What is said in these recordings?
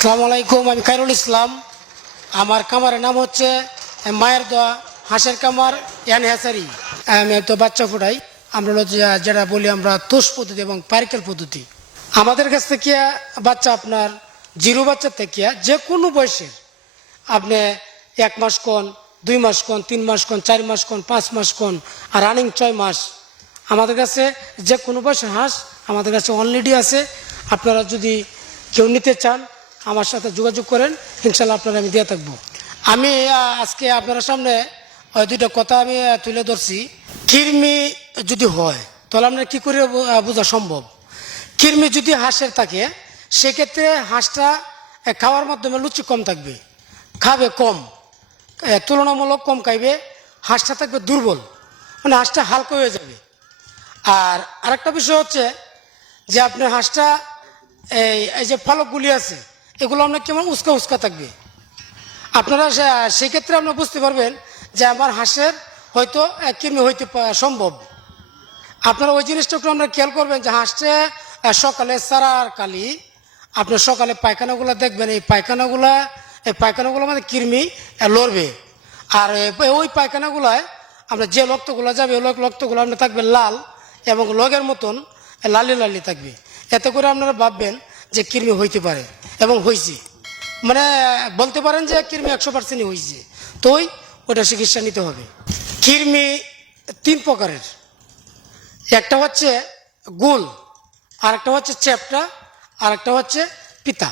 আসসালামু আলাইকুম, আমি খায়রুল ইসলাম। আমার কামারের নাম হচ্ছে মায়ের দোয়া, হাঁসের কামার এন হ্যাসারি। আমি তো বাচ্চা ফুটাই। আমরা যেটা বলি আমরা তোষ পদ্ধতি এবং পারিকেল পদ্ধতি। আমাদের কাছ থেকে বাচ্চা আপনার, জিরো বাচ্চা থেকে যে কোনো বয়সের আপনি এক মাস কোন, দুই মাস কোন, তিন মাস কোন, চার মাস কোন, পাঁচ মাস কোন, আর রানিং ছয় মাস। আমাদের কাছে যে কোনো বয়সের হাঁস আমাদের কাছে অলরেডি আছে। আপনারা যদি কেউ নিতে চান আমার সাথে যোগাযোগ করেন ইনশাল্লাহ আপনারা আমি দিয়ে থাকব। আমি আজকে আপনার সামনে আহ, দুইটা কথা আমি তুলে ধরছি। কৃমি যদি হয় তাহলে আপনার কী করে বোঝা সম্ভব? কৃমি যদি হাঁসের থাকে সেক্ষেত্রে হাঁসটা খাওয়ার মাধ্যমে লুচি কম থাকবে খাবে কম তুলনামূলক কম খাইবে হাঁসটা থাকবে দুর্বল মানে হাঁসটা হালকা হয়ে যাবে। আর আরেকটা বিষয় হচ্ছে যে আপনার হাঁসটা এই যে ফলকগুলি আছে এগুলো আপনার কেমন উস্কা উস্কা থাকবে? আপনারা সেক্ষেত্রে আপনারা বুঝতে পারবেন যে আমার হাঁসের হয়তো কৃমি হইতে সম্ভব। আপনারা ওই জিনিসটা একটু আমরা খেয়াল করবেন যে হাঁসটা সকালে সারার কালি আপনার সকালে পায়খানাগুলো দেখবেন, এই পায়খানাগুলা, এই পায়খানাগুলো মানে কৃমি লড়বে। আর ওই পায়খানাগুলায় আপনার যে রক্তগুলো যাবে, ওই রক্তগুলো আপনার থাকবে লাল এবং লগের মতন, লালি লালি থাকবে। এতে করে আপনারা ভাববেন যে কৃমি হইতে পারে। এবং হয়েছে মানে বলতে পারেন যে কৃমি একশো পার্সেন্টই হয়েছে তো ওই ওটা চিকিৎসা নিতে হবে। কৃমি তিন প্রকারের। একটা হচ্ছে গোল আর একটা হচ্ছে চ্যাপটা আর একটা হচ্ছে পিতা।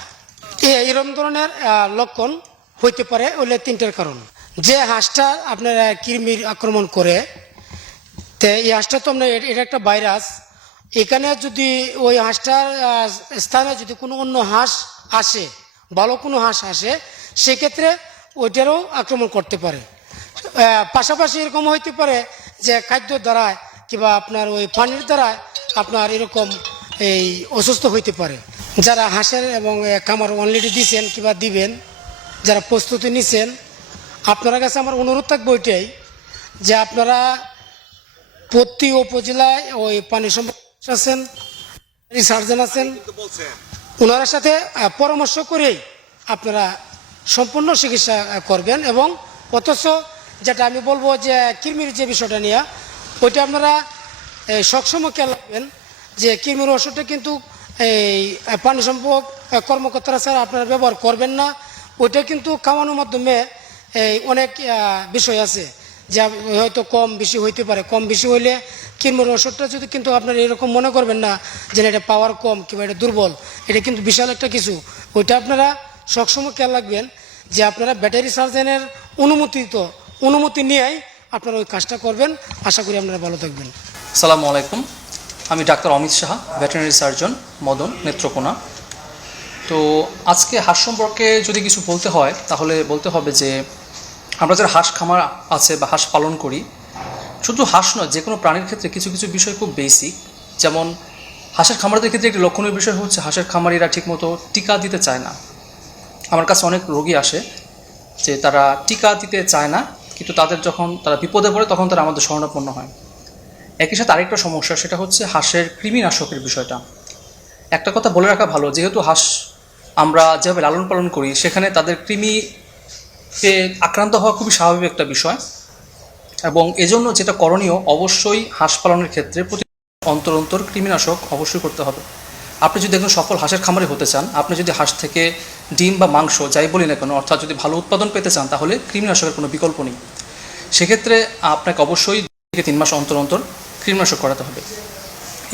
এ- এরকম ধরনের লক্ষণ হইতে পারে ওইলে তিনটের কারণ। যে হাঁসটা আপনার কৃমির আক্রমণ করে, তে এই হাঁসটা তো আপনার এটা একটা ভাইরাস। এখানে যদি ওই হাঁসটার স্থানে যদি কোনো অন্য হাঁস আসে ভালো কোনো হাঁস আসে সেক্ষেত্রে ওইটারও আক্রমণ করতে পারে। পাশাপাশি এরকম হইতে পারে যে খাদ্য দ্বারায় কিংবা আপনার ওই পানির দ্বারা আপনার এরকম এই অসুস্থ হইতে পারে। যারা হাঁসের এবং খামার অলরেডি দিছেন কিংবা দিবেন, যারা প্রস্তুতি নিছেন, আপনার কাছে আমার অনুরোধ থাকবে ওইটাই যে আপনারা প্রতি উপজেলায় ওই পানি সম্পদ আছেন সার্জন আছেন ওনার সাথে পরামর্শ করেই আপনারা সম্পূর্ণ চিকিৎসা করবেন এবং অথচ যেটা আমি বলব যে কৃমির যে বিষয়টা নিয়ে, ওইটা আপনারা সবসময় খেয়াল রাখবেন যে কৃমির ওষুধটা কিন্তু এই পানি সম্পদ কর্মকর্তারা ছাড়া আপনারা ব্যবহার করবেন না। ওইটা কিন্তু খাওয়ানোর মাধ্যমে, এই, অনেক বিষয় আছে। যা হয়তো কম বেশি হইতে পারে। কম বেশি হইলে কিনমোর ওষুধটা যদি কিন্তু আপনারা এরকম মনে করবেন না যে এটা পাওয়ার কম কিংবা এটা দুর্বল, এটা কিন্তু বিশাল একটা কিছু। ওইটা আপনারা সবসময় খেয়াল রাখবেন যে আপনারা ব্যাটারি সার্জেনের অনুমোদিত অনুমতি নিয়েই আপনারা ওই কাজটা করবেন। আশা করি আপনারা ভালো থাকবেন। সালামু আলাইকুম। আমি doctor Amit Saha, veterinary surgeon, Madan, Netrokona. তো আজকে হাঁস সম্পর্কে যদি কিছু বলতে হয়, তাহলে বলতে হবে যে আমরা যারা হাঁস খামার আছে বা হাঁস পালন করি, শুধু হাঁস নয় যে কোনো প্রাণীর ক্ষেত্রে কিছু কিছু বিষয় খুব বেসিক যেমন, হাঁসের খামারদের ক্ষেত্রে একটি লক্ষণীয় বিষয় হচ্ছে হাঁসের খামারিরা ঠিকমতো টিকা দিতে চায় না। আমার কাছে অনেক রোগী আসে যে তারা টিকা দিতে চায় না, কিন্তু তাদের যখন তারা বিপদে পড়ে তখন তারা আমাদের শরণাপন্ন হয়। একই সাথে আরেকটা সমস্যা, সেটা হচ্ছে হাঁসের কৃমিনাশকের বিষয়টা। একটা কথা বলে রাখা ভালো, যেহেতু হাঁস আমরা যেভাবে লালন পালন করি, সেখানে তাদের কৃমিতে আক্রান্ত হওয়া খুবই স্বাভাবিক একটা বিষয়। এবং এজন্য যেটা করণীয়, অবশ্যই হাঁস পালনের ক্ষেত্রে প্রতি অন্তর অন্তর কৃমিনাশক অবশ্যই করতে হবে। আপনি যদি একজন সফল হাঁসের খামারে হতে চান, আপনি যদি হাঁস থেকে ডিম বা মাংস যাই বলি না কেন, অর্থাৎ যদি ভালো উৎপাদন পেতে চান, তাহলে কৃমিনাশকের কোনো বিকল্প নেই। সেক্ষেত্রে আপনাকে অবশ্যই থেকে তিন মাস অন্তর অন্তর কৃমিনাশক করাতে হবে।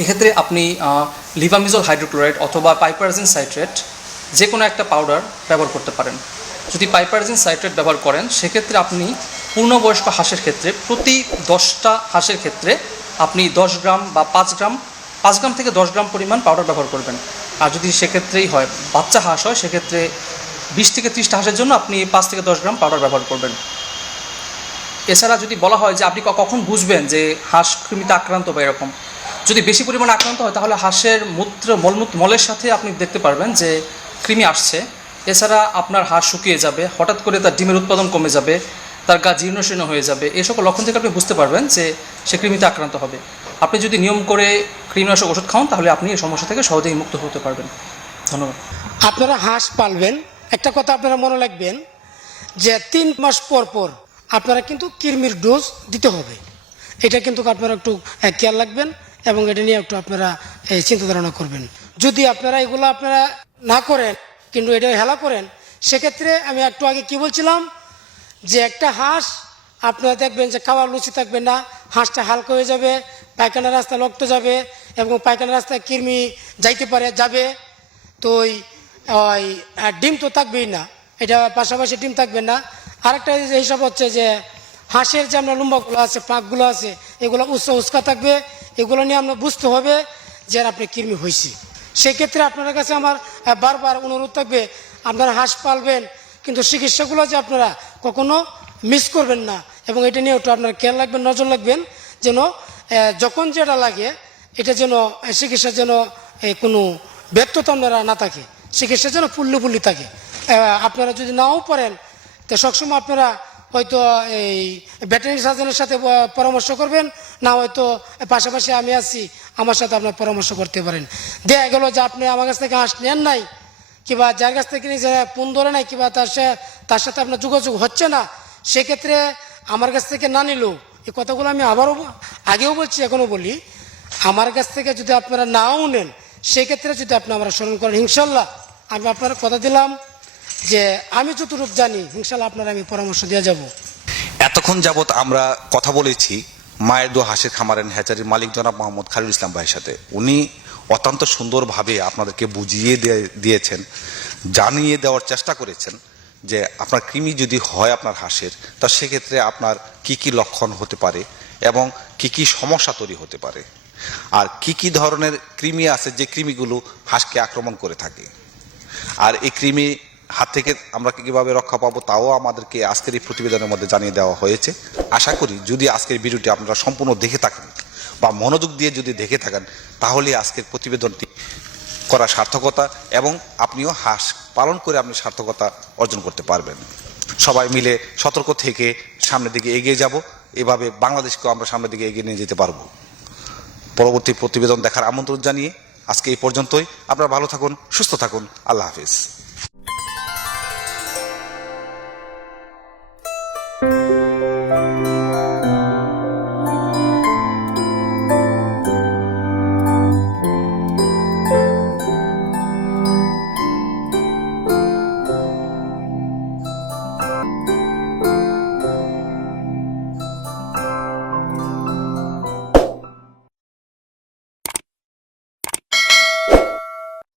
এক্ষেত্রে আপনি লিভামিজল হাইড্রোক্লোরাইড অথবা পাইপারাজিন সাইট্রেট যে কোনো একটা পাউডার ব্যবহার করতে পারেন। যদি পাইপারাজিন সাইট্রেট ব্যবহার করেন, সেক্ষেত্রে আপনি পূর্ণবয়স্ক হাঁসের ক্ষেত্রে প্রতি দশটা হাঁসের ক্ষেত্রে আপনি দশ গ্রাম বা পাঁচ গ্রাম পাঁচ গ্রাম থেকে দশ গ্রাম পরিমাণ পাউডার ব্যবহার করবেন। আর যদি সেক্ষেত্রেই হয়, বাচ্চা হাঁস হয়, সেক্ষেত্রে বিশ থেকে ত্রিশটা হাঁসের জন্য আপনি পাঁচ থেকে দশ গ্রাম পাউডার ব্যবহার করবেন। এছাড়া যদি বলা হয় যে আপনি কখন বুঝবেন যে হাঁস কৃমিতে আক্রান্ত বা এরকম, যদি বেশি পরিমাণে আক্রান্ত হয়, তাহলে হাঁসের মূত্র, মলমূত্র, মলের সাথে আপনি দেখতে পারবেন যে কৃমি আসছে। এছাড়া আপনার হাঁস শুকিয়ে যাবে, হঠাৎ করে তার ডিমের উৎপাদন কমে যাবে, তার গা জীর্ণশীর্ণ হয়ে যাবে, এই সকল লক্ষণ থেকে আপনি বুঝতে পারবেন যে সে কৃমিতে আক্রান্ত হবে। আপনি যদি নিয়ম করে কৃমিনাশক ওষুধ খাওয়ান তাহলে আপনি এই সমস্যা থেকে সহজেই মুক্ত হতে পারবেন। ধন্যবাদ। আপনারা হাঁস পালবেন। একটা কথা আপনারা মনে রাখবেন যে তিন মাস পর পর আপনারা কিন্তু কৃমির ডোজ দিতে হবে। এটা কিন্তু আপনারা একটু খেয়াল রাখবেন এবং এটা নিয়ে একটু আপনারা চিন্তা ধারণা করবেন। যদি আপনারা এগুলো আপনারা না করেন কিন্তু এটা হেলা করেন। সেক্ষেত্রে আমি একটু আগে কি বলছিলাম? যে একটা হাঁস, আপনারা দেখবেন যে খাওয়ার লুচি থাকবে না, হাঁসটা হালকা হয়ে যাবে, পায়খানা রাস্তা রক্ত যাবে এবং পায়খানা রাস্তায় কৃমি যাইতে পারে, যাবে। তো ওই ডিম তো থাকবেই না। এটা পাশাপাশি ডিম থাকবে না। আরেকটা হিসাব হচ্ছে যে হাঁসের যে আমরা লম্বাগুলো আছে পাকগুলো আছে, এগুলো উৎস উস্কা থাকবে। এগুলো নিয়ে আমরা বুঝতে হবে যে আপনি কৃমি হয়েছে সেক্ষেত্রে আপনার কাছে আমার বারবার অনুরোধ থাকবে, আপনারা হাঁস পালবেন, কিন্তু চিকিৎসাগুলো যে আপনারা কখনো মিস করবেন না। এবং এটা নিয়ে একটু আপনারা খেয়াল রাখবেন, নজর রাখবেন যেন যখন যেটা লাগে, এটা যেন চিকিৎসা যেন কোনো ব্যর্থতা আপনারা না থাকে, চিকিৎসা যেন পুল্লি পুল্লি থাকে আপনারা যদি নাও পারেন, তো সবসময় আপনারা হয়তো এই ভেটেরিনারি সার্জনের সাথে পরামর্শ করবেন, না হয়তো পাশাপাশি আমি আছি, আমার সাথে আপনার পরামর্শ করতে পারেন। দেখা গেল যে আপনি আমার কাছ থেকে হাঁস নেন নাই, কিংবা যার কাছ থেকে নিজে ফোন ধরে নাই, কিংবা তার সে- তার সাথে আপনার যোগাযোগ হচ্ছে না, সেক্ষেত্রে আমার কাছ থেকে না নিলেও, এই কথাগুলো আমি আবারও আগেও বলছি, এখনও বলি, আমার কাছ থেকে যদি আপনারা নাও নেন, সেক্ষেত্রে যদি আপনি আমরা স্মরণ করেন, ইনশাল্লাহ, আমি আপনার কথা দিলাম। যে আমি যতটুকু জানি, ইনশাল্লাহ আপনার আমি পরামর্শ দিয়ে যাব। এতক্ষণ যাবৎ আমরা কথা বলেছি মায়ের দো হাঁসের খামারের হ্যাচারির মালিক জনাব মোহাম্মদ খালিল ইসলাম ভাইয়ের সাথে। উনি অত্যন্ত সুন্দরভাবে আপনাদেরকে বুঝিয়ে দিয়ে- দিয়েছেন, জানিয়ে দেওয়ার চেষ্টা করেছেন যে আপনার কৃমি যদি হয় আপনার হাঁসের, তা সেক্ষেত্রে আপনার কি কি লক্ষণ হতে পারে এবং কি কি সমস্যা তৈরি হতে পারে। আর কি কি ধরনের কৃমি আছে যে কৃমিগুলো হাঁসকে আক্রমণ করে থাকে। আর এই কৃমি হাত থেকে আমরা কীভাবে রক্ষা পাবো তাও আমাদেরকে আজকের এই প্রতিবেদনের মধ্যে জানিয়ে দেওয়া হয়েছে। আশা করি যদি আজকের ভিডিওটি আপনারা সম্পূর্ণ দেখে থাকেন বা মনোযোগ দিয়ে যদি দেখে থাকেন, তাহলে আজকের প্রতিবেদনটি করা সার্থকতা এবং আপনিও হাঁস পালন করে আপনি সার্থকতা অর্জন করতে পারবেন। সবাই মিলে সতর্ক থেকে সামনের দিকে এগিয়ে যাব। এভাবে বাংলাদেশকেও আমরা সামনের দিকে এগিয়ে নিয়ে যেতে পারব। পরবর্তী প্রতিবেদন দেখার আমন্ত্রণ জানিয়ে আজকে এই পর্যন্তই। আপনারা ভালো থাকুন, সুস্থ থাকুন। আল্লাহ হাফিজ।